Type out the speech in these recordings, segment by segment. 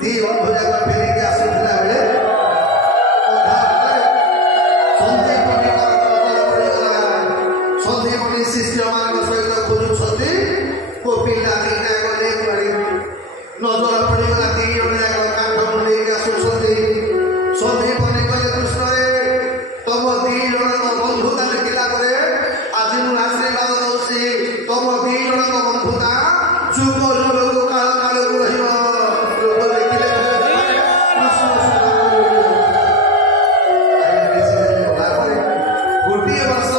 दी बंधु जाक फेरिक आसुला बेले सन्धि शिष्य मान सहित खोजुंट को पिला दीटा गले नजर पड़गला तीन जन जाक काठ मुंडे आसुंट सन्धि बनी गले कृष्ण तुम दी जन बंधुता देखला आज मुझे आशीर्वाद दूसरी तुम दी जन बंधुता जुग जुग काल काल को गोटे वर्ष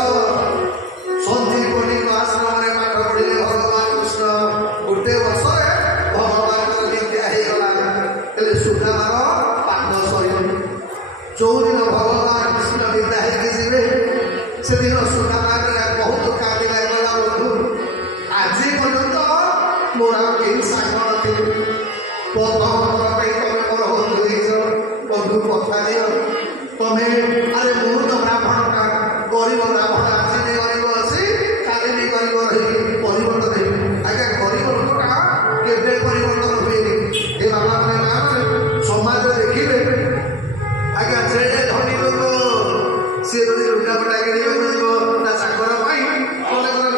सन्धि बनी आश्रम में पाठ पढ़े भगवान कृष्ण गोटे वर्ष भगवान विद्या होगा सुधार पाठ सर जो दिन भगवान कृष्ण विद्या होगी से दिन सुधार बहुत काटिला गला बंधु आज पर्यंत मोर कहीं सांग नी प्रथम तुम मोर बंधु कथा दियो तुम्हें अरे मुझे तो ब्राह्मण का गरीब ब्राह्मण आज नहीं गरीब अच्छी काली नहीं गरीब रही परिवर्तन नहीं आज्ञा गरीब लोकटा केवे परिवर्तन हुए ये बाबा मैंने ना समाज देखिए आज्ञा से धनी लोक सी लुगापटा किणी चाकर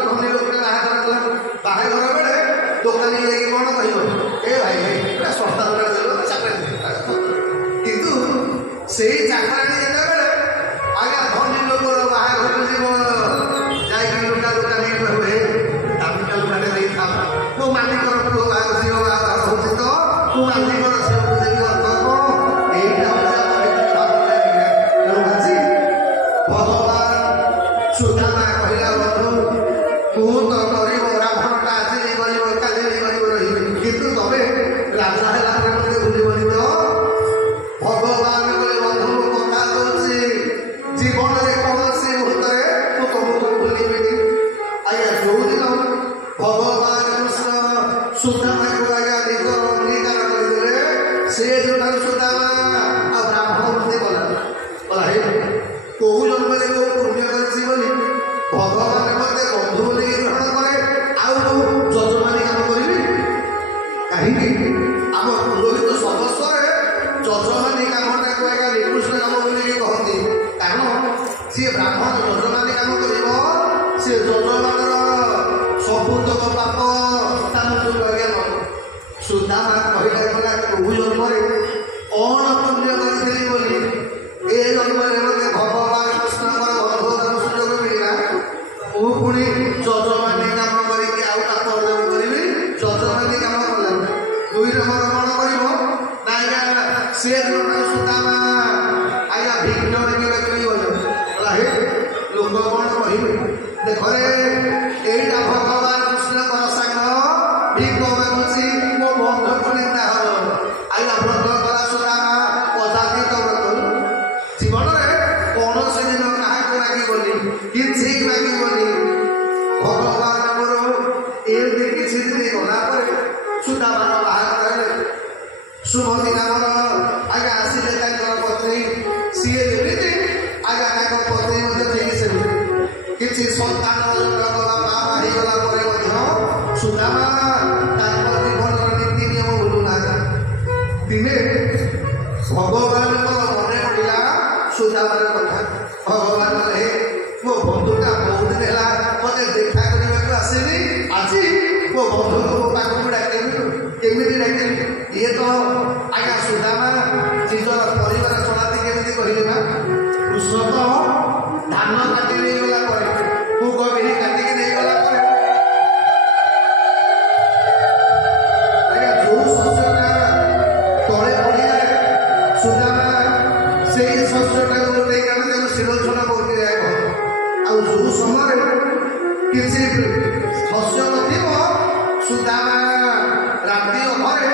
धनी लोक बाहाघर बेले दोकानी कौन कह ए भाई भाई सस्ता दुकान चाकरी किंतु से चाकराणी जेबे आज्ञा धनी लोक बाहाघर जीव जाकि लुगा दुकानी कहे दामिका लुगाटे नहीं था तो मालिकर पुओ झील बाहाघर हो तो मालिकर झील को देवी अर्थ कौन यहीटा भगवान सुदामा कहला बंधु तू तो गरीब ब्राह्मणटा आज नहीं गरीब काली नहीं गरीब रही किंतु तमें राजा है भूलबनी तो भगवान बोले बंधु कथा दूसरी जीवन में कौन सी मुहूर्त तो तुमको भूलबी आज्ञा जो दिन भगवान कृष्ण सुदामा को आज्ञा अंगीकार करदे से जो सुदामा आ ब्राह्मण बुद्धि गला कौ जन्म को पुण्य कर भगवान मत बंधु बोली ग्रहण करे आजमानी काम करी कहीं आम पुरोहित सदस्य जजमानी कामटा को आज्ञा निकृष्ण काम बोली कहती कारण सी ब्राह्मण जजमानी काम कर सी जजमान सबूतक पाप मुझे आज्ञा न सुदामा कहला कौ जन्म कौन पुण्य करी बोली ए जन्म मत भगवान कृष्ण बंधुतार सुजोग मिलला मु पुणी जजमानी काम करके आत्मर्जन करी जजमानी काम कला दुई नंबर कौन कर सी सुदामा आज्ञा भिन्न गले लोक कौन कह देख एटा भगवान कृष्ण साग भिक मागुची मो बंधु को निंदा हम आज्ञा व्रत कला सुदामा पदाधिक व्रत जीवन में कौन से दिन क्या मागोनी कि मागोनी भगवान मोर एमती किसी दिन गलापर सुदामान बाहर शुभदी नाम आज्ञा आसिले पत्नी सी आज्ञा पत्नी किसी सन्तान गला सुदामा जीवन नीति नियम भूलुना दिने भगवान मन पड़ा सुदामार कथा भगवान हे मो बंधुटा बहुत दिन है मत देखा करने आसेनी आज मो बंधु को पाक डाकेमी डाकेमी ये तो आज्ञा सुदामा निजर परिवार चलाती केमी कहले ना कृष्ण तो धान काटी नहीं गला मुग बिही काटिक नहीं गला आज्ञा जो शस्यटा तले पड़ जाए सुदामा से शस्यटा सिरोचना करके जाए जो समय किसी शस्य नथिब सुदामा राति घरे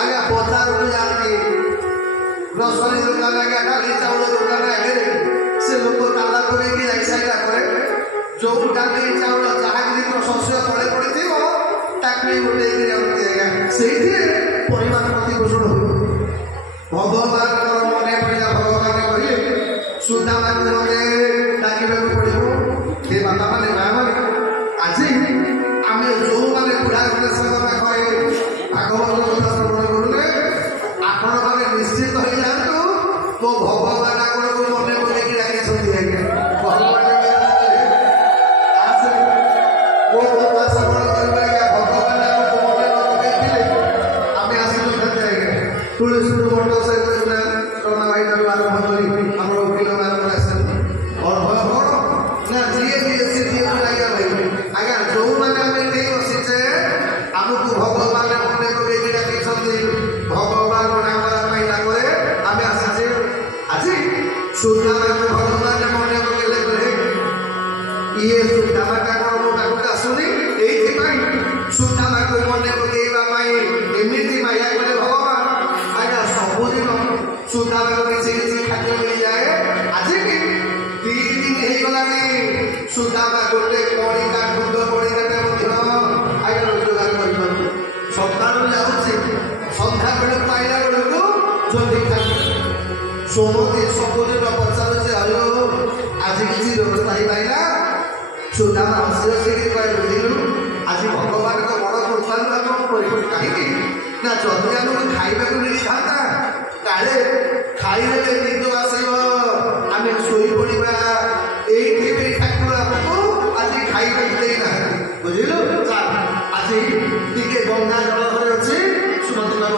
आज्ञा बजार को जाती ग्रोसरी दुकान आज्ञा डाली चाउल दुकान आगे से लोक ताला करके जाई सारा पर जो डाली चाउल जहाँ किसी शस्य तले पड़ी गोटे आज्ञा से परिवार प्रतिपोषण हो भगवान मन पड़ा भगवान कहे सुदामा डाकवा पड़ो ये बाबा मैंने माँ मैंने आज आम जो मैंने बुढ़ा गणेश पाखे भागवत कथा श्रवण करूले ଆପଣ ମାନେ ନିଶ୍ଚିତ ହେଇଯାଆନ୍ତୁ ମୋ ଭଗବାନ ଆପଣଙ୍କୁ ମନେ ପକେଇକି ଡାକିଛନ୍ତି ଆଜ୍ଞା। ଭଗବାନ ମୋ କଥା ଶ୍ରବଣ କରିବା ଆଜ୍ଞା। ଭଗବାନ ଆମକୁ ମନେ ନ ପକେଇଥିଲେ ଆମେ ଆସିନଥାନ୍ତେ ଆଜ୍ଞା। ତୁଳସୀପୁର ମଣ୍ଡଳ ସହିତ ରମା ଭାଇ ଠାରୁ ଆରମ୍ଭ କରି ଆମର ଓକିଲ ମାନଙ୍କ ଆସିଛନ୍ତି ଅର୍ଭୟ ନା ଯିଏ ଯିଏ ସେ ଯିଏ ଆଜ୍ଞା ଭାଇ ଆଜ୍ଞା ଯୋଉମାନେ ଆମେ ନେଇ ବସିଛେ ଆମକୁ ଭଗବାନ ମନେ ପକେଇକି ଡାକିଛନ୍ତି। ଭଗବାନ ଡାକରା ପାଇଲା ପରେ ଆମେ ଆସିଛେ ଆଜି ସୁଦାମାକୁ ଭଗବାନ ମନେ ପକେଇଲେ କଲେ ଇଏ ସୁଦାମାଟା କଣ ମୋ ପାଖକୁ ଆସୁନି ଏଇଥିପାଇଁ ସୁଦାମାକୁ ମନେ ପକେଇବା ପାଇଁ ଏମିତି ମାୟା କଲେ ଭଗବାନ ଆଜ୍ଞା। ସବୁଦିନ ସୁଦାମାକୁ କିଛି କିଛି ଖାଦ୍ୟ ମିଳିଯାଏ। ଆଜି ବି 3 ଦିନ ହେଇଗଲାଣି ସୁଦାମା ଗୋଟେ କଣିକା ଖୁଦ କଣିକାଟେ ମଧ୍ୟ ଆଜ୍ଞା ରୋଜଗାର କରିପାରୁଛି। ସକାଳୁ ଯାଉଛି ସନ୍ଧ୍ୟା ବେଳକୁ ଆଇଲା ବେଳକୁ ଜଲ୍ଦି ଖାଇବେ। ସୁମତି ସବୁଦିନ ପଚାରୁଛି ଆଲୋ ଆଜି କିଛି ବ୍ୟବସ୍ଥା ହେଇପାରିଲା? ସୁଦାମା ହସି ହସିକି କହେ ବୁଝିଲୁ ଆଜି ଭଗବାନଙ୍କ ବଡ଼ କୃପାରୁ ଆମେ କରିବୁ କାହିଁକି ନା ଯଦି ଆମକୁ ଖାଇବାକୁ ମିଳିଥାନ୍ତା କାଳେ ଖାଇଦେଲେ ନିଦ ଆସିବ ଆମେ ଶୋଇପଡ଼ିବା। ଏଇଥିପାଇଁ ଠାକୁର ଆମକୁ ଆଜି ଖାଇବାକୁ ଦେଇନାହାନ୍ତି ବୁଝିଲୁ। ଆଜି ଟିକେ ଗଙ୍ଗା ଜଳ ଘରେ ଅଛି ସୁମତି ନବ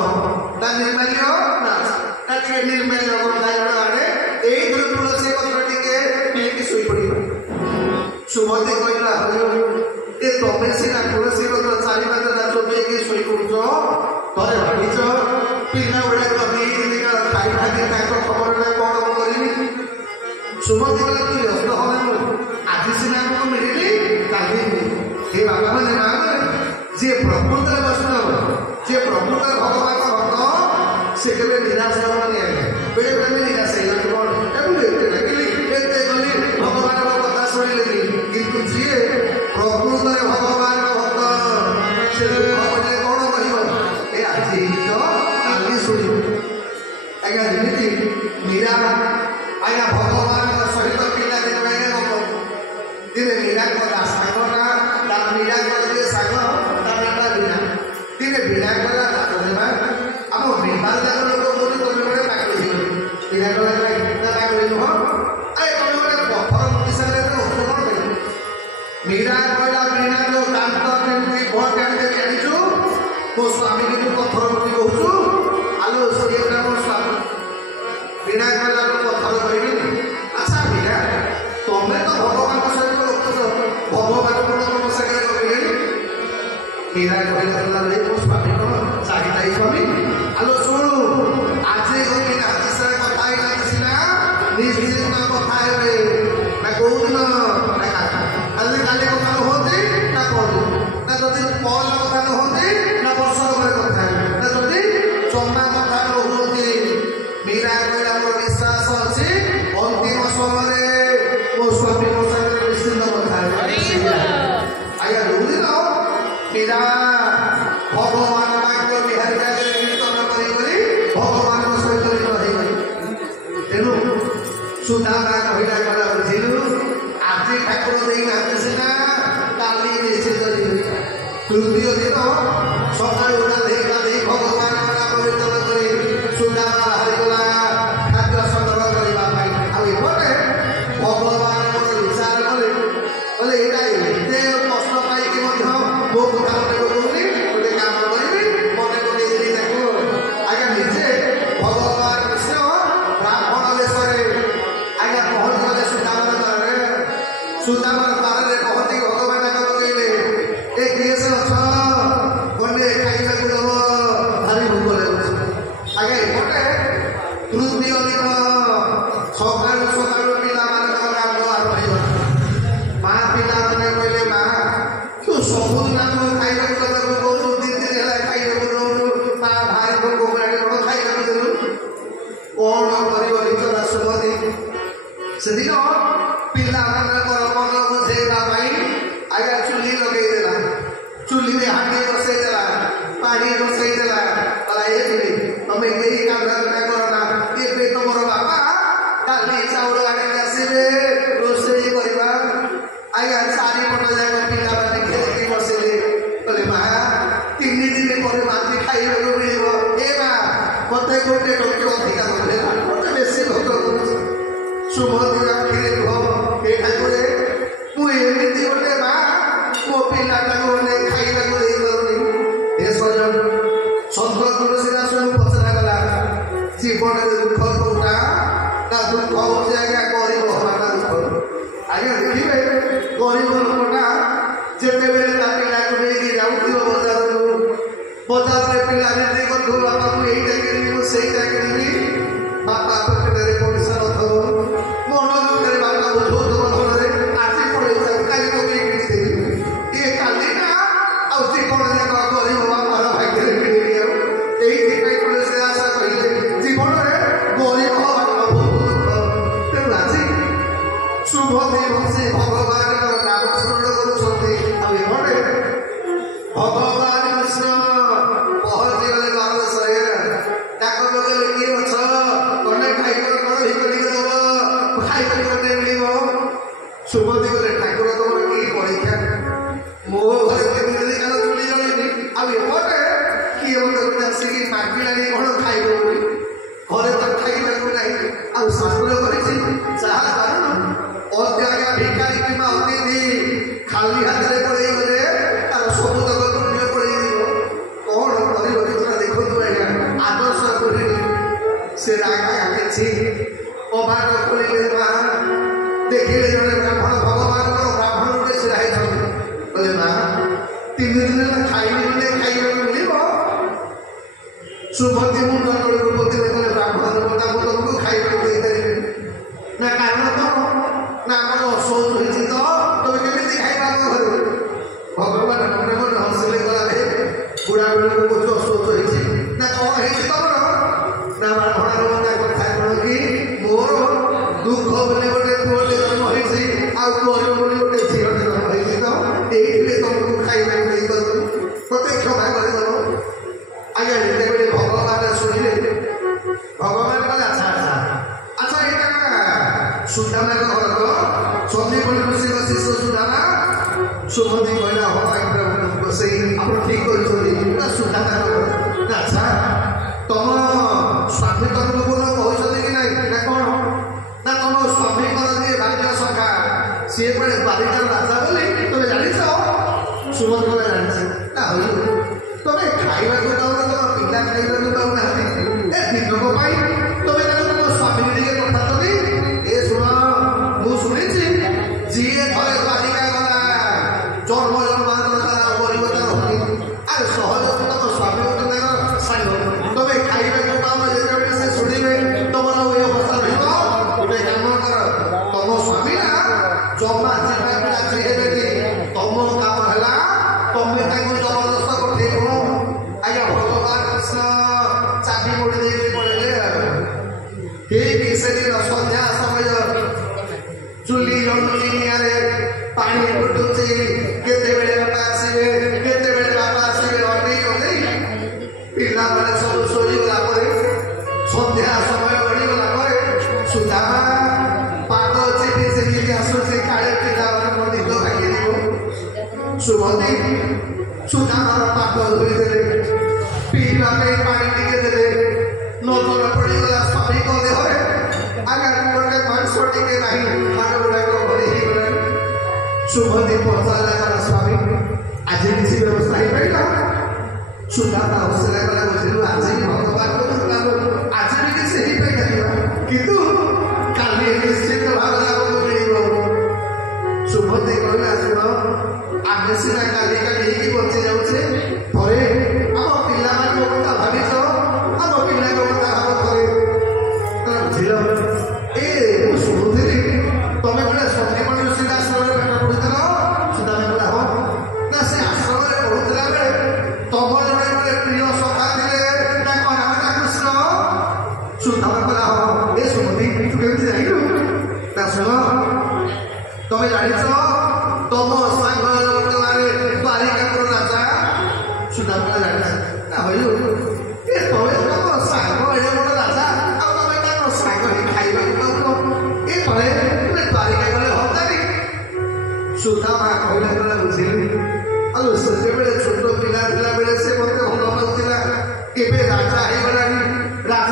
ନା ନିର୍ମାଲ୍ୟ ନା ଟିକେ ନିର୍ମାଲ୍ୟ ଗଙ୍ଗା ଜଳ ଆଣେ ଏଇଥିରୁ ତୁଳସୀ ପତ୍ର ଟିକେ ପିଇକି ଶୋଇପଡ଼ିବା। ସୁମତି କହିଲା ଏ ତମେ ସିନା ତୁଳସୀ ପତ୍ର 4 5ଟା ଚୋବେଇକି ଶୋଇପଡୁଛ ଥରେ ଭାବିଛ ପିଲା ଗୁଡାକ 2 କାଳ ଖାଇଥାନ୍ତି ତାଙ୍କ ଖବରଟା କଣ ମୁଁ କରିବି? ସୁମତି କହିଲା ତୁ ବ୍ୟସ୍ତ ହବ ଆଜି ସିନା ଆମକୁ ମିଳିଲି କାଲି ଏ ବାବା ମାନେ ମା ମାନେ ଯିଏ ପ୍ରକୃତରେ ବୈଷ୍ଣବ ଯିଏ ପ୍ରକୃତରେ ଭଗବାନ ଭକ୍ତ ସେ କେବେ ନିରାଶ ହେବନି ଆଜ୍ଞା। ବେଳେ ବେଳେ ନିରାଶ ହେଇଗଲେ କଣ ଏତେ ଡାକିଲି ଏତେ ଗଲି ଭଗବାନଙ୍କ କଥା ଶୁଣିଲେନି କିନ୍ତୁ ଯିଏ ପ୍ରକୃତରେ ଭଗବାନଙ୍କ ଭକ୍ତ ସେ କହିଲେ କଣ କହିବ ଏ ଆଜି ତ କାଲି ଶୁଣିବ ଆଜ୍ଞା। ଯେମିତି ମୀରା ଆଜ୍ଞା ଭଗବାନଙ୍କ ସହିତ ପିଲା ଦିନ ଦିନେ ମୀରାଙ୍କ ସାଙ୍ଗଟା ତାର ମୀରାଙ୍କ ଯିଏ ସାଙ୍ଗ ତାର ନାଁଟା ବୀଣା। ଦିନେ ବୀଣା କଲା ଆମ ବିବାହ ଯାକ ଲୋକ କହୁଛି ତମେ ଗୋଟେ ପାଗଳି ହେଇଗଲ। ବୀଣା କଲା ନା ପାଗଳି ନୁହଁ ଆରେ ତମେ ଗୋଟେ ପଥର ମୁଠି ସାଙ୍ଗରେ କଣ କରିବ? ମୀରା କହିଲା ବୀଣା ଯୋଉ ଦାନ୍ତ କେମିତି ଭୋଟ କେମିତି ଜାଣିଛୁ ମୋ ସ୍ୱାମୀ କିନ୍ତୁ ପଥର ମୁଠି କହୁଛୁ ଆଲୋ ସିଏ ପୁରା ମୋ ସ୍ୱାମୀ। ବୀଣା କହିଲା ପଥର କହିବିନି। ଆଚ୍ଛା ବୀଣା ତମେ ତ ଭଗବାନଙ୍କ ସହିତ ରଖୁଛ ଭଗବାନ କଣ ତମ ସାଙ୍ଗରେ ରଖିଲେନି? ମୀରା କହିଲା ମୋ ସ୍ୱାମୀ କଣ ଚାରିଟାଇ ସ୍ୱାମୀ? ଆଲୋ ଶୁଣୁ ଆଜି ଗୋଟେ ବିଷୟରେ କଥା ହେଇନାହାନ୍ତି ସିନା ନିଶ୍ଚିତ କଥା ହେବେ ନା କୋଉଦିନ କାଲି କାଲି କଥା ନୁହନ୍ତି ନା କହୁଛୁ ନା ଯଦି ପହଲା କଥା ନୁହନ୍ତି ନା ବର୍ଷ ପରେ କଥା ନା ଯଦି ଜମା କଥା ନହୁଅନ୍ତି। ମୀରା କହିଲା ମୋର ବିଶ୍ୱାସ ଅଛି ଅନ୍ତିମ ସମୟରେ ମୋ ସ୍ୱାମୀ ମୋ ସାଙ୍ଗରେ ନିଶ୍ଚିନ୍ତ କଥା ହେବେ। ଆଜ୍ଞା ଯୋଉଦିନ ମୀରା ଭଗବାନ ମାଙ୍କ ବିହାରୀ ଜାଗାରେ କୀର୍ତ୍ତନ କରି ଭଗବାନଙ୍କ ସହିତ ଲିନ ହେଇଗଲେ। ତେଣୁ ସୁଦାମା କହିଲା କହିଲା ବୁଝିଲୁ ଆଜି ଠାକୁର ଦେଇନାହାନ୍ତି ସିନା କାଲି ନିଶ୍ଚିତ ଯିବେ। ତୃତୀୟ ଦିନ ସକାଳୁ ଗାଧେଇ ଭଗବାନଙ୍କ ନାମ କୀର୍ତ୍ତନ କରି ସୁଦାମା ବାହାରିଗଲା ଖାଦ୍ୟ ସଂଗ୍ରହ କରିବା ପାଇଁ। ଆଉ ଏପଟେ ଭଗବାନ ଗୋଟେ ବିଚାର କଲେ ଏଇଟା ଏତେ କଷ୍ଟ ପାଇକି ମଧ୍ୟ ମୋ କଥା ମନେ ପକଉନି ଗୋଟେ କାମ କରିବି ମନେ ପକେଇଦେବି ତାକୁ। ଆଜ୍ଞା ନିଜେ ଭଗବାନ କୃଷ୍ଣ ବ୍ରାହ୍ମଣ ବେଶରେ ଆଜ୍ଞା ପହଞ୍ଚିଗଲେ ସୁଦାମାର ଦ୍ୱାରରେ। ସୁଦାମାର ଦ୍ୱାରରେ ପହଞ୍ଚି ଭଗବାନ ଡାକ ପକେଇଲେ ଏ କିଏ ସେ ଅଛ ଗଣ୍ଡେ ଖାଇବାକୁ ଦବ ଭାରି ଭୋକ ଲାଗୁଛି। ଆଜ୍ଞା ଏପଟେ ତୃତୀୟ ଦିନ ସକାଳୁ ସକାଳୁ ପିଲାମାନଙ୍କର କାମ ଆରମ୍ଭ ହେଇଗଲା। ମା ପିଲାମାନେ କହିଲେ ମା ତୁ ସବୁଦିନ ଆମକୁ ଖାଇବାକୁ ଦେବାକୁ କହୁଛୁ 2 ଦିନ ହେଲା ଖାଇବାକୁ ଦଉଛୁ ମା ଭାଇ ଭୋକ କଣ ଖାଇବାକୁ ଦେଲୁ କଣ କରିବ ବିଚରା ସୁମତି। ସେଦିନ ପିଲାମାନଙ୍କର ମନ ବୁଝେଇବା ପାଇଁ ଆଜ୍ଞା ଚୁଲି ଲଗେଇଦେଲା। ଚୁଲିରେ ହାଣ୍ଡି ବସେଇଦେଲା ପାଣି ବସେଇଦେଲା। ତମେ କେହି କାମ କର ନା ଏବେ ତ मत गोटे टोके अधिका बोले मत बेसी भोग करुଛି सुमति आखिरे लुह ए ठाकुरे मुझे गोटे माँ मो पिलाटा खाइबा सन्त तुलसी दास पचरा गला जीवन दुख कोटा ना दुख हूँ आज्ञा गरीब हवा दुख आज्ञा देखिए गरीब लोकटा जिते बेले पिला को लेकिन जाऊँ बजार में पिला बिक्री कर बापा को यहीटा किणी सहीटा किणी बापा पकेटे पैसा नथो मन दुखे बापा बुझौथ घरे आज पड़े कहीं तो किणी ये काली ना आउती कौन जाक गरीब बापार भाग्य किणी तुलसी दास कहले जीवन में गरीब हवा बहुत दुख तेणु आज शुभदी बसी भगवान नाम स्मरण कर भगवान कृष्ण पहुंची गले बारह शहे किए अछ कने खाइब कौन भिकरी दब खाइबी कने मिल शुभदी गले ठाकुर तुम कि परीक्षा मो घर केमी काल चुली जलनी आटे किए मत आसिक मागिला कौन खाइब घरे तो खाइबा ना शास्त्र कर अद्या भिकारी कि अतिथि खाली हाथ में पड़े गले तार सबू तक पुण्य पड़े कौन कर देखो आज्ञा आदर्श कर से रागा अभाग खोलिले माँ देखिले जड़े ब्राह्मण भगवान ब्राह्मण गोटे छड़ा बोले माँ 3 दिन खाइबे खाइबा मिल सुमति मुंड रूपति ब्राह्मण तुमको खाइबा देपारे ना कारण कौन ना आम असौच होती तो तुम केमी खाइबा घर भगवान मने मने हसिले गला बुढ़ा बेलू बहुत असौच होती ना कौन है तुम ना ब्राह्मण कथा कौन कि मोर दुख बोले गोटे पुअटे जन्म होती आगे गोटे झील जन्म होती तो ये तुमको खाइबा नहीं करूँ मत क्षमा करदेव आज्ञा जिते भगवान शुणिले भगवान कहले अच्छा अच्छा अच्छा यहाँ सुदामा घर सन्दीपन ऋषि शिष्य सुदामा सुमति कहला हाँ से आप ठीक कर सुदामा अच्छा तुम स्वामी तुमको बोल कहते कि ना कौन ना तुम स्वामी जी बालिका सखा सी पे बालिका राजा बोली तुम जान सुमति कहला जानी तुम खाइबा को तुम पिला खाइबा को पाऊना दिनक तुम तुम स्वामी टे कथा तो ए शुण मुझे जी थे बालिका गला जन्म जन्मांतर तार गरीबता रही आर सहज तुम स्वामी सांग तुम खाइबा को पाऊना जो से शुणे तुम ये अवस्था रही गोटे काम कर तुम स्वामी ना जमा जाना राजी है तुम काम है तुम्हें जबरदस्त कर आज्ञा भगवान कृष्ण चाबी मोड़ी देखे पड़े ठीक से दिन सन्ध्या समय चुली जलुची निआरे पानी फुटुची केते बेले बापा आसवे केते बेले बापा आसवे अनेक पिला मैंने सब शोगला सन्ध्या समय गड़गला सुदामा पाद चिपी चिपी आसुचे काले पिला निद भागी सुमति सुदामार पाद धोईदे पीवा पानी टिके दे नजर पड़गला स्वामी देहरे आगे गोटे मांस टिके ना हाथ गुड़ाक भरी सुमति पचारा स्वामी आज किसी व्यवस्था हो पारा सुदामा हौसला कला बुझलु आज भगवान को आज भी किसी हो पार किंतु काली निश्चित भाव मिल सुमति कहला शुण आगे सीना काली काली बची जाऊे थे आम पिला कथा भाविच आम पिला कथा भाव थे बुझल ए शुणुली तुम गोटे सन्दीपन ऋषि आश्रम पाठ पढ़ुल सुदामा कहला हाँ ना से आश्रम पढ़ुला बेले तुम जड़े गोटे प्रिय सखा थे नाम कृष्ण सुदामा कहला हाँ ए सुमति तू केमी जाइलु ना शुण तुम जान तुम सांग बालिका राजा सुदामा जाना भाई तुम तुम सांग ये बड़ राजा तुम सांग खाइबा ये तुम्हें बालिका गले हतारी सुदामा कहला गला बुझिली आलो से छोट पिला बेले से मत भल पाला राजा हो गलानी राजा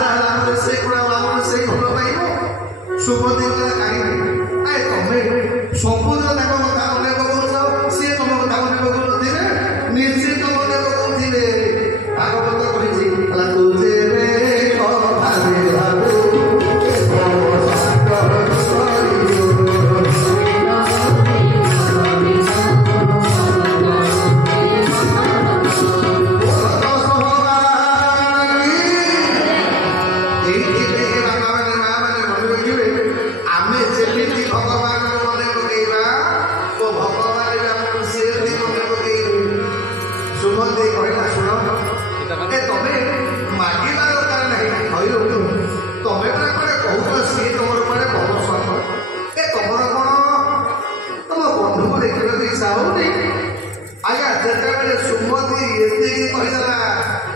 ସମ୍ପୂର୍ଣ୍ଣ ତାଙ୍କ କଥା ମନେ ପକାଉଛ, ସିଏ ତମ କଥା ମନେ ପକାଉନଥିବେ, ନିଶ୍ଚିତ ମନେ ପକାଉଥିବେ। ଭାଗବତ କହିଛି ହେଲା ତୁ ଯେବେ କଥାରେ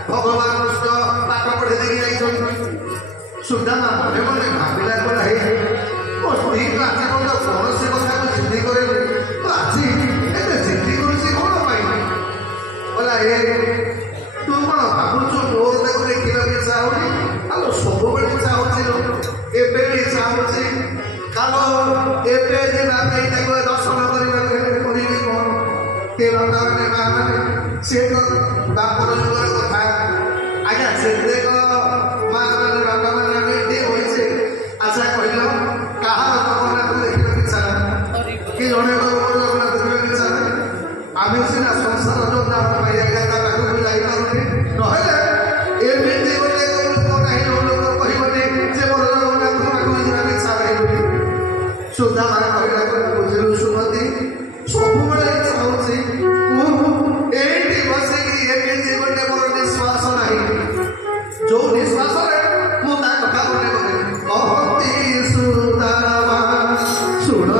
ଭାବୁ भगवान कृष्ण पाठ पढ़े देखी सुदामा मने मने भाविला कला मो स्त्री तो आज पर्यटन कौन से कथा को जिद्दी करे तो आज एते जिद्दी करुची कौन पाई बोला ए तू कौन भावुଛୁ मोर ताको देखा इच्छा होनी आलो सब बेले इच्छा होची एबे इच्छा होची कालो एबे जे बाबे ताको दर्शन करबा करिबी कोन के बाबा माने से तो बापर जुगर कथा आज्ञा से माँ मैंने बाबा मैंने होइछे आशा कहल कहार जगन्नाथ देखा इच्छा कि जड़े जगन्नाथ देखा इच्छा आम सीना संसार जगन्नाथ पाइबा पाखक जापारे नहले एमती गोटे लोक ना लोक कहबनी से मोर जगन्नाथ पाखक जावार इच्छा नहीं सुधा माँ कहला बुझलु सुमति सब इच्छा होची जो निश्वास मुझे कथा मने कहती सुदामा सुन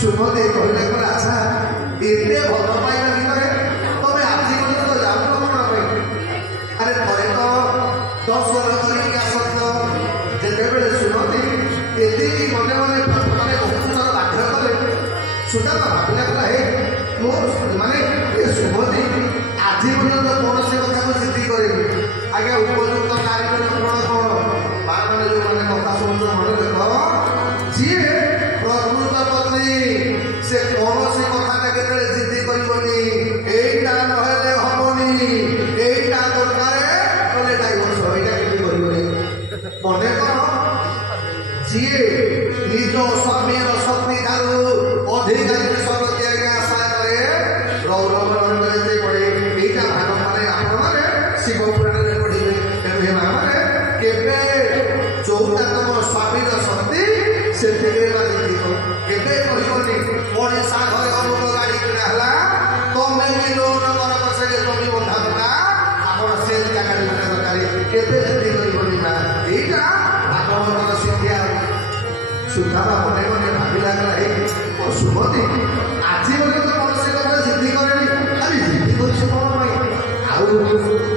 सुमति कहले अच्छा एते भल पाइबा भितर तबे आज तो जाऊन कौन अरे थे तो 10 वर्ष करके आसत जिते सुमति एते मने मने माने बहुत थर बाध्य कले सुधा भाविला कला हे मो माने सुमति आज पर्यंत कौन से कथा को जिद्दी करे आगे उपयुक्त कार्यक्रम कौन कौन बार जो मैंने कथा शुणुच मन देख जी ଯିଏ ନିଜ ସ୍ୱାମୀର ଶକ୍ତି ଠାରୁ ଅଧିକା ଜିନିଷ ପ୍ରତି ଆଜ୍ଞା ଆଶା କରେ ରୌରବ ଯେତେ ପଡ଼େ ଏଇଟା ଭାଗ ମାନେ ଆପଣମାନେ ଶିବ ପୁରାଣରେ ପଢ଼ିବେ କେବେ ମାନେ କେବେ ଯୋଉଟା ତମ ସ୍ୱାମୀର ଶକ୍ତି ସେଥିରେ ବାଜିଯିବ କେବେ କହିବନି ପଡ଼ିଶା ଘରେ ଅମୁକ ଗାଡ଼ି କିଣା ହେଲା ତମେ ବି ଲୋନ କର ପଛରେ ଜମି ବନ୍ଧା ହେଲା ଆପଣ ସେ ଗାଡ଼ି କିଣା ଦରକାର କେବେ ସେଠି କରିବନି ନା ଏଇଟା ଭାଗବତର ଶିକ୍ଷା ସୁଧାର ମନେ ମନେ ଭାବିଲା କଲା ସୁମତି ଆଜି ବୋଲି ତ କୌଣସି କଥା ଜିଦ୍ଦି କରେନି ଖାଲି ଜିଦ୍ଦି କରୁଛି କ'ଣ ପାଇଁ ଆଉ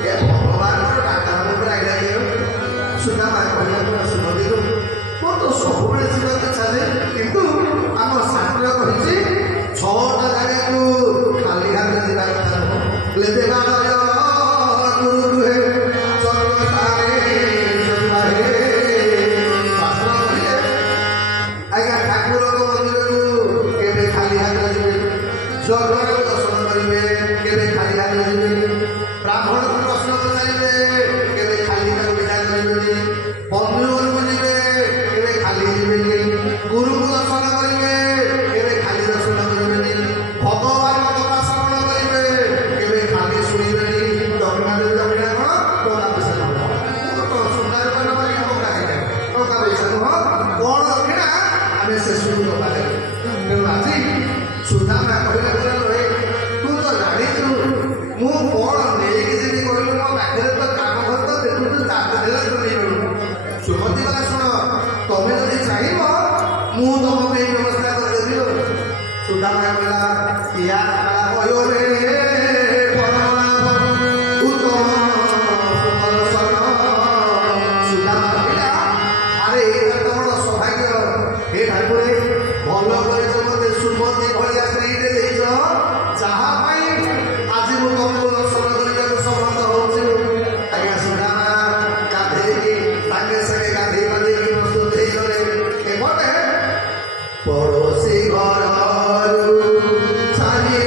ଏ ଭଗବାନର ଡାକା ଉପରେ ଆଇଲା ସୁଧା ମା କହିଲା ପୁରା ସୁମତିକୁ ମୋର ତ ସବୁବେଳେ ଯିବାକୁ ଇଚ୍ଛା ଯେ କିନ୍ତୁ ଆମ ଶାସ୍ତ୍ର କହିଛି 6ଟା ଜାଗାକୁ ଖାଲି ହାତରେ ଯିବା କଥା ନୁହଁ ଦେବାଳୟ ଗୁରୁ ରୁହେ ଜଗର ଦର୍ଶନ କରିବେ କେବେ ଖାଲି ହାତରେ ଯିବେନି ବ୍ରାହ୍ମଣକୁ ପ୍ରଶ୍ନ ପଚାରିବେ କେବେ ଖାଲି ତାକୁ ବିଦା କରିବେନି ବନ୍ଧୁ ଘରକୁ ଯିବେ କେବେ ଖାଲି ଯିବେନି ଗୁରୁକୁ ଦର୍ଶନ କରିବେ କେବେ ଖାଲି ଦର୍ଶନ କରିବେନି ଭଗବାନଙ୍କ କଥା ଶ୍ରବଣ କରିବେ କେବେ ଖାଲି ଶୁଣିବେନି ଦକ୍ଷିଣା ଦେବେ ଦକ୍ଷିଣା କ'ଣ ଟଙ୍କା ପଇସା ନୁହଁ ସୁନା ରୂପା ନେବା କି ଟଙ୍କା ହେଇଯାଏ ଟଙ୍କା ପଇସା ନୁହଁ କ'ଣ ଦକ୍ଷିଣା ଆମେ ଶେଷକୁ ଦବା ଦେବେ ତେଣୁ ଆଜି ସୁଧା ମା କହିଲା ତୁ ତ ଜାଣିଛୁ ମୁଁ କ'ଣ ନେଇକି ଯିବି କହିଲୁ ମୋ ପାଖରେ ତ କାମ ଘର ତ ଦେଖୁଛୁ ଚାଷ ଦେଲା ତୁ ନେଇଗଲୁ ସୁମତି କଥା ଶୁଣ ତମେ ଯଦି ଚାହିଁବ ମୁଁ ତମ ପାଇଁ ବ୍ୟବସ୍ଥା କରିଦେବି ସୁଧା ମା କହିଲା ଇୟା କହିବେ ସୁଧା ମା କହିଲା ଆରେ ଏଇଟା ତ ମୋର ସୌଭାଗ୍ୟ ହେ ଠାକୁରେ ଭଲ କରିଛ ମତେ ସୁମତି ଭଳିଆ ସ୍ତ୍ରୀଟେ ଦେଇଛ ଯାହା ପାଇଁ ଆଜି ମୁଁ ତମକୁ ଦର୍ଶନ କରିବାକୁ ସମର୍ଥ ହଉଛି ଆଜ୍ଞା ସୁଧା ମା ଗାଧେଇକି ସାଙ୍ଗେ ସାଙ୍ଗେ ଗାଧେଇ ପାଧେଇକି ପ୍ରସ୍ତୁତ ହେଇଗଲେ ଏପଟେ ପଡ଼ୋଶୀ ଘରରୁ ଛାଡ଼ି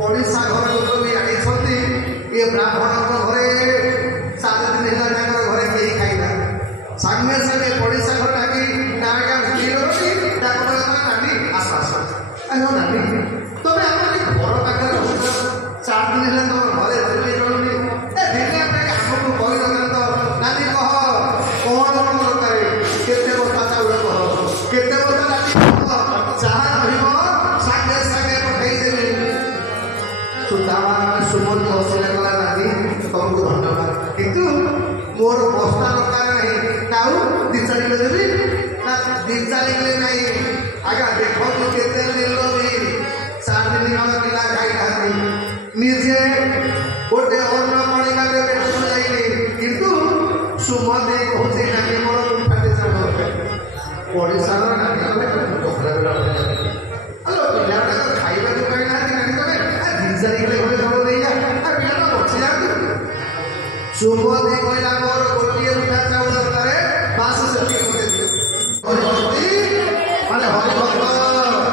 ପଡ଼ିଶା ଘର ଲୋକ ବି ଆଣିଛନ୍ତି ଏ ବ୍ରାହ୍ମଣଙ୍କ ଘରେ 7 ଦିନ ହେଲା ତାଙ୍କର ଘରେ କେହି ଖାଇଲା ସାଙ୍ଗେ ସାଙ୍ଗେ ପଡ଼ିଶା ଘର ଡାକି ନାଗା ଭିଡ଼ିଗଲି ଡାକ ନାନୀ ଆସ ଆସ ଆଜ୍ଞା ନାନୀ ତମେ ଆମର ଘର ପାଖରେ ରହୁଛ 7 ଦିନ ହେଲା ତମ ଘରେ ଚୁଲି ଚଳୁନି ଏ ଦିନେ ଆମକୁ କହିଦେଲେ ତ ନାନୀ କହ କ'ଣ କ'ଣ ଦରକାର କେତେ ବସ୍ତା ଚାଉଳ କହ କେତେ ବସ୍ତା ଡାକି ଯାହା କହିବ ସାଙ୍ଗେ ସାଙ୍ଗେ ପଠେଇଦେବି ସୁମତି ହସିଲେ କଲା ନାନୀ ତମକୁ ଧନ୍ୟବାଦ କିନ୍ତୁ ମୋର ବସ୍ତା ଦରକାର ନାହିଁ ଆଉ 2-4 କିଲୋ ଦେବି ନା 2-4 କିଲୋ ନାହିଁ ଆଜ୍ଞା ଦେଖନ୍ତୁ କେତେ ଦିନ ବି 4 ଦିନ କାଳ ପିଲା ଖାଇନାହାନ୍ତି ନିଜେ ଗୋଟେ ଅନ୍ନ ମଣିକାରେ ପେଟକୁ ଯାଇନି କିନ୍ତୁ ସୁମତି କହୁଛି ନାନୀ ମୋର ମୁଠାଟେ ଚାଉଳ ପଡ଼ିଶାର ନାନୀ ଆଲୋ ପିଲାଗୁଡ଼ାକ ଖାଇବାକୁ ପାଇନାହାନ୍ତି ନାନୀ ତମେ 2-4 କିଲୋ ଘରେ ଚାଉଳ ଦେଇଯା ପିଲାଟା ବଞ୍ଚି ଯାଆନ୍ତୁ ସୁମତି କହିଲା ମୋର ଗୋଟିଏ ମୁଠା ଚାଉଳ ଦରକାର ବାସ ସେତିକି ମାନେ ହରିଭକ୍ତ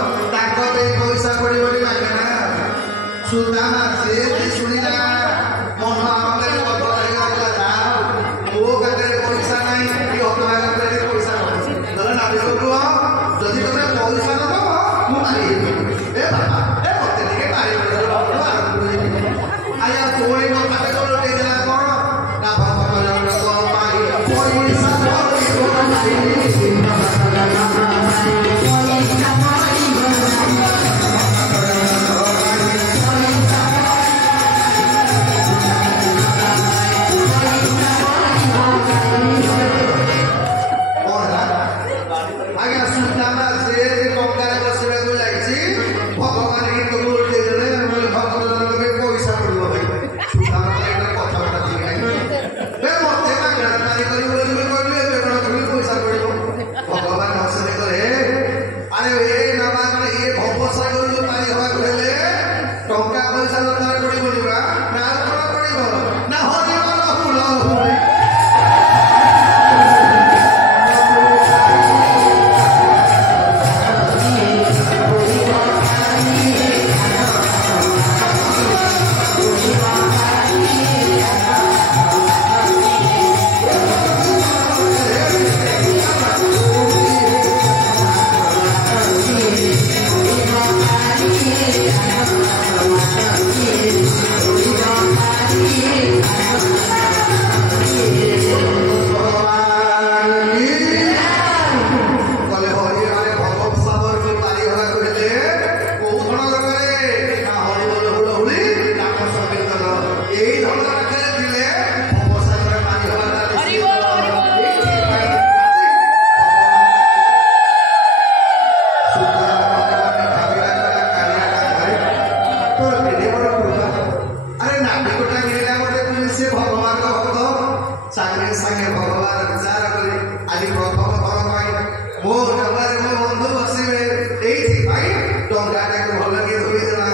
ମୋ ଡଙ୍ଗାରେ ମୋ ବନ୍ଧୁ ବସିବେ ଏଇଥିପାଇଁ ଡଙ୍ଗାଟାକୁ ଭଲକି ଧୋଇଦେଲା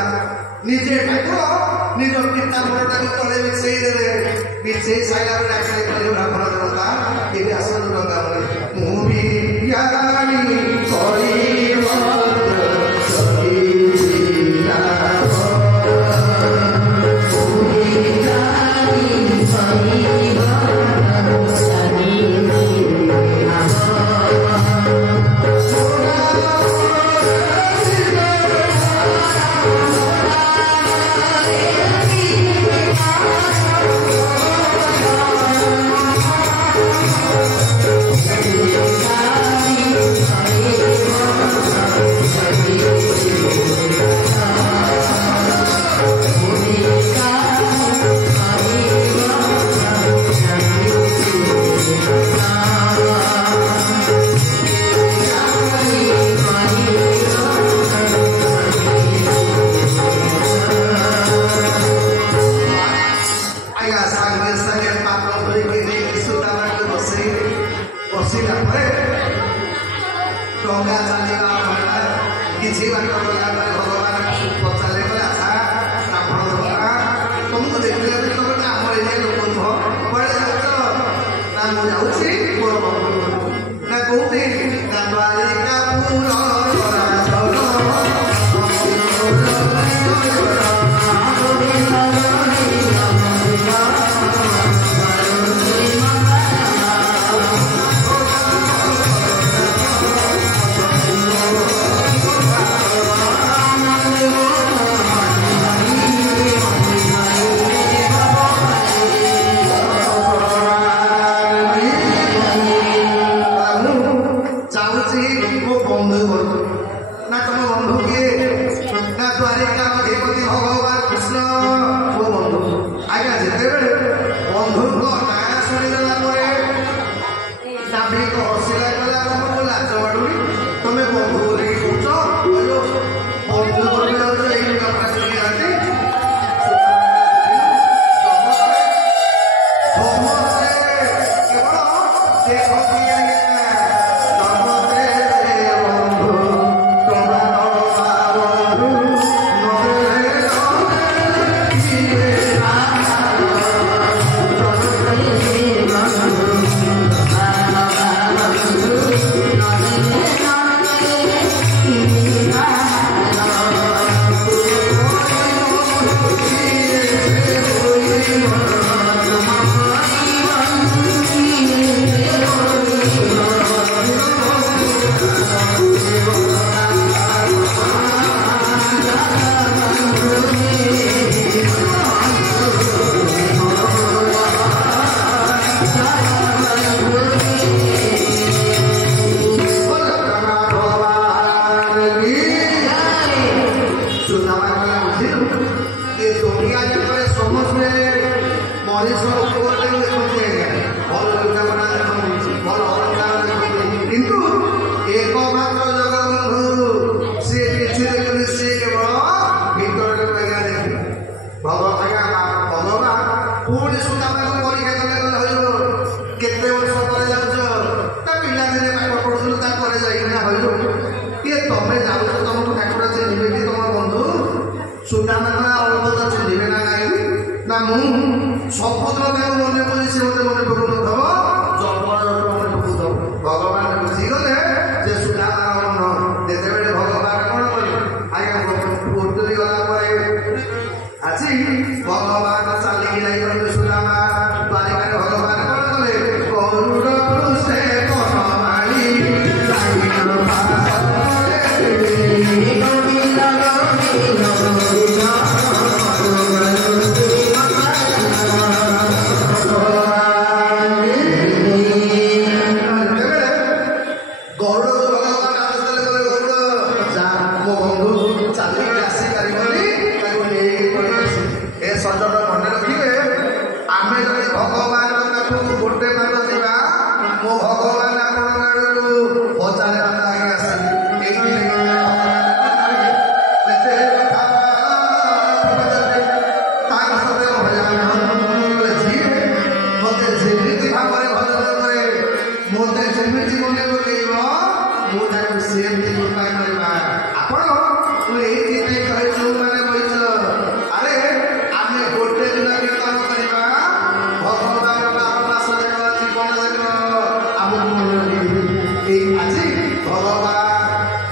ନିଜେ ଠାକୁର ନିଜ ପିତା ମୁଣ୍ଡଟାକୁ ତଳେ ବିଛେଇ ଦେଲେ ବିଛେଇ ସାଇଲା ବେଳେ ଡାକିଲେ କହିଲେ ବ୍ରାହ୍ମଣ ଦେବତା ଏବେ ଆସନ୍ତୁ ଡଙ୍ଗା ମୁଁ ବି ଜ୍ଞାନୀ କରିବ ମୁଁ ତାକୁ ସେମିତି କୃପା କରିବା ଆପଣ ମୁଁ ଏଇଥିପାଇଁ କହେ ଯୋଉମାନେ କହିଛ ଆରେ ଆମେ ଗୋଟେ ଦିନ କୀର୍ତ୍ତନ କରିବା ଭଗବାନ 12 ମାସରେ ଜୀବନ ଦେବ ଆମକୁ ମନେ ରଖିବେ ଏଇ ଆଜି ଭଗବାନ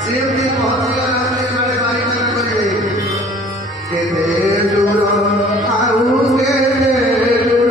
ସେମିତି ପହଞ୍ଚିଗଲା ମାନେ ବାରିକାର କରିବେ କେତେ ଦୂର ଆଉ କେତେ ଦୂର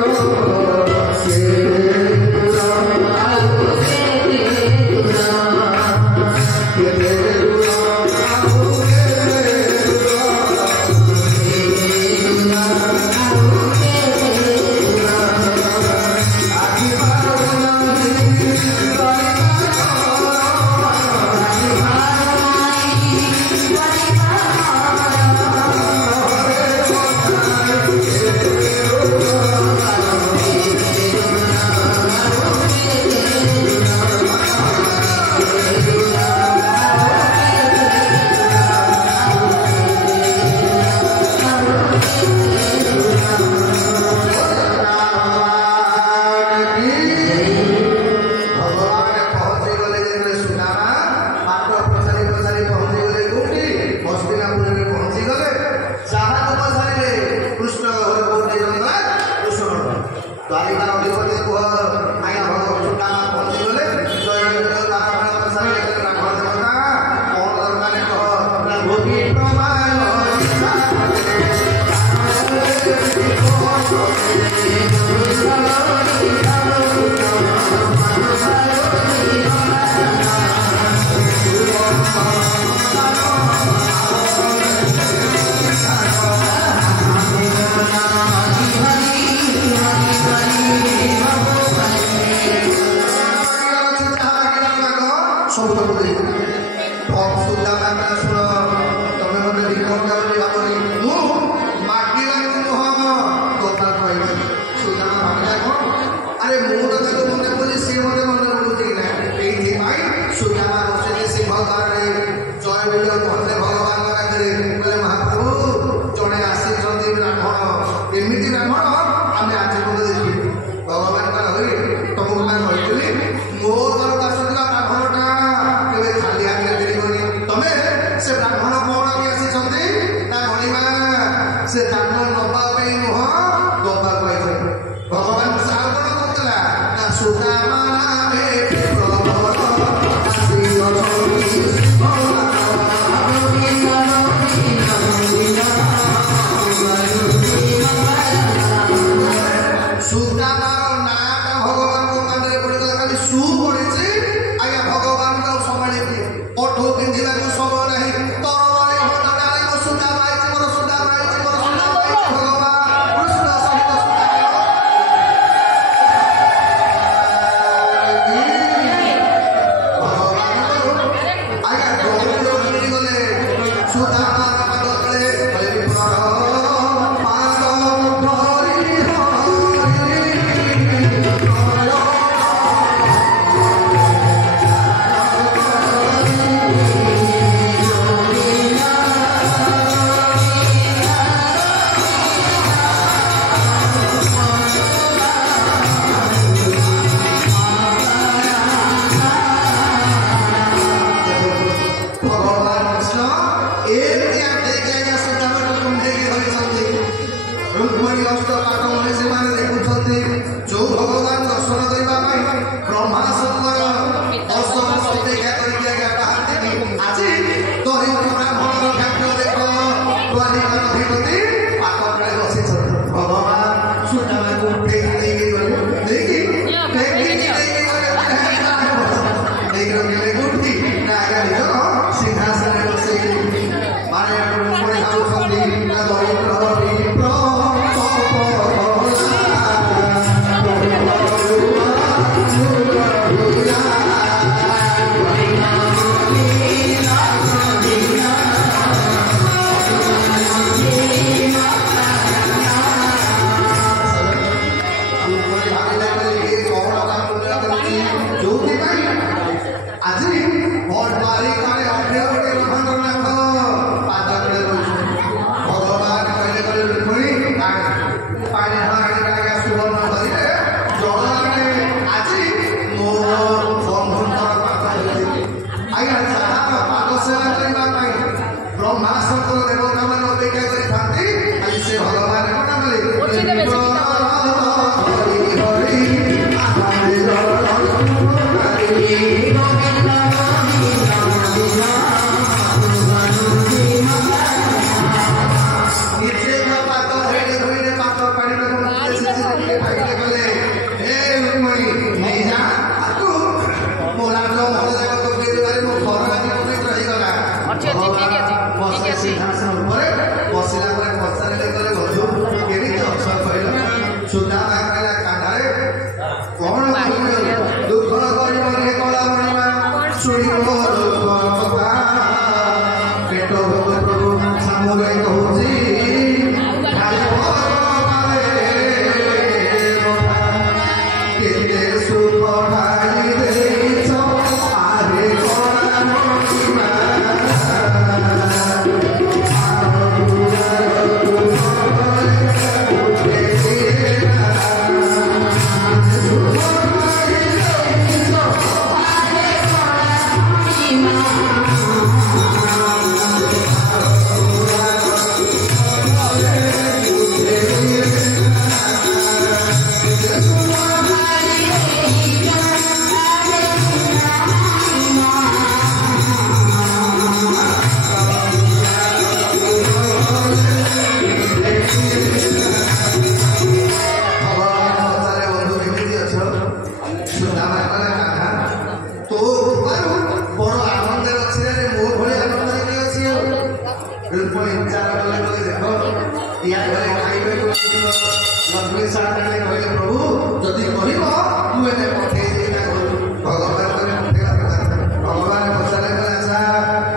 ଲକ୍ଷ୍ମୀ ସାରମାନେ କହିଲେ ପ୍ରଭୁ ଯଦି କହିବ ମୁଁ ଏତେ ପଠେଇଦେବି ତାକୁ ଭଗବାନ ପଠେଇବା କଥା ଭଗବାନ ପଚାରିଲେ ଆଚ୍ଛା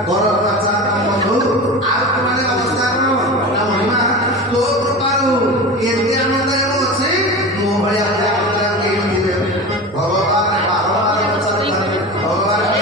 ଘର ଆଚ୍ଛା ବନ୍ଧୁ ଆଉ ମାନେ ଅବସ୍ଥା କଣ ମହିମା ତୋ କୃପାରୁ ଏତେ ଆନନ୍ଦ ଅଛି ମୋ ଭଳିଆ କେହି ନଥିବେ ଭଗବାନ ବାରମ୍ବାର ପଚାରୁଥାନ୍ତି ଭଗବାନ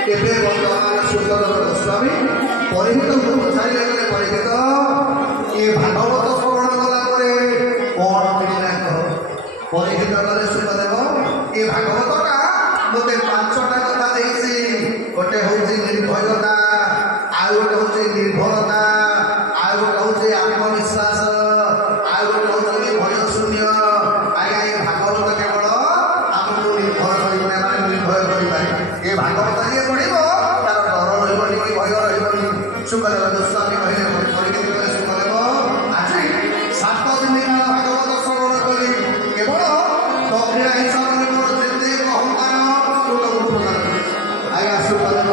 କେବେ ବର୍ତ୍ତମାନ ସୁଖଦେବ ଗୋସ୍ୱାମୀ ପରୀକ୍ଷିତଙ୍କୁ ପଚାରିଲେ ଗଲେ ପରୀକ୍ଷିତ ଏ ଭାଗବତ ଶ୍ରବଣ କଲା ପରେ କ'ଣ ମିଳିଲା କହ? ପରୀକ୍ଷିତ କଲେ ସୁଖଦେବ ଏ ଭାଗବତଟା ମୋତେ 5ଟା କଥା ଦେଇଛି। ଗୋଟେ ହେଉଛି ନିର୍ଭୟତା, ଆଉ ଗୋଟେ ହେଉଛି ନିର୍ଭରତା, ଆଉ ଗୋଟେ ହେଉଛି ଆତ୍ମବିଶ୍ୱାସ, ଆଉ ଗୋଟେ ହେଉଛି ଭୟ ଶୂନ୍ୟ। ଆଜ୍ଞା ଏ ଭାଗବତ କେବଳ ଆମକୁ ନିର୍ଭର କରିପାରେ ମାନେ ନିର୍ଭୟ କରିପାରେ। ଏ ଭାଗବତ ଯିଏ ପଢ଼ିବ ତାର ଡର ରହିବନି କି ଭୟ ରହିବନି। ସୁଖଦେବ ଗୋସ୍ୱାମୀ କହିଲେ ପରୀକ୍ଷିତ କଲେ ସୁଖଦେବ ଆଜି 7 ଦିନ ଭାଗବତ ଶ୍ରବଣ କରି କେବଳ ଦକ୍ଷିଣା ହିସାବରେ ମୋର ଯେତେ ଅହଙ୍କାର ଆଜ୍ଞା ସୁଖଦେବ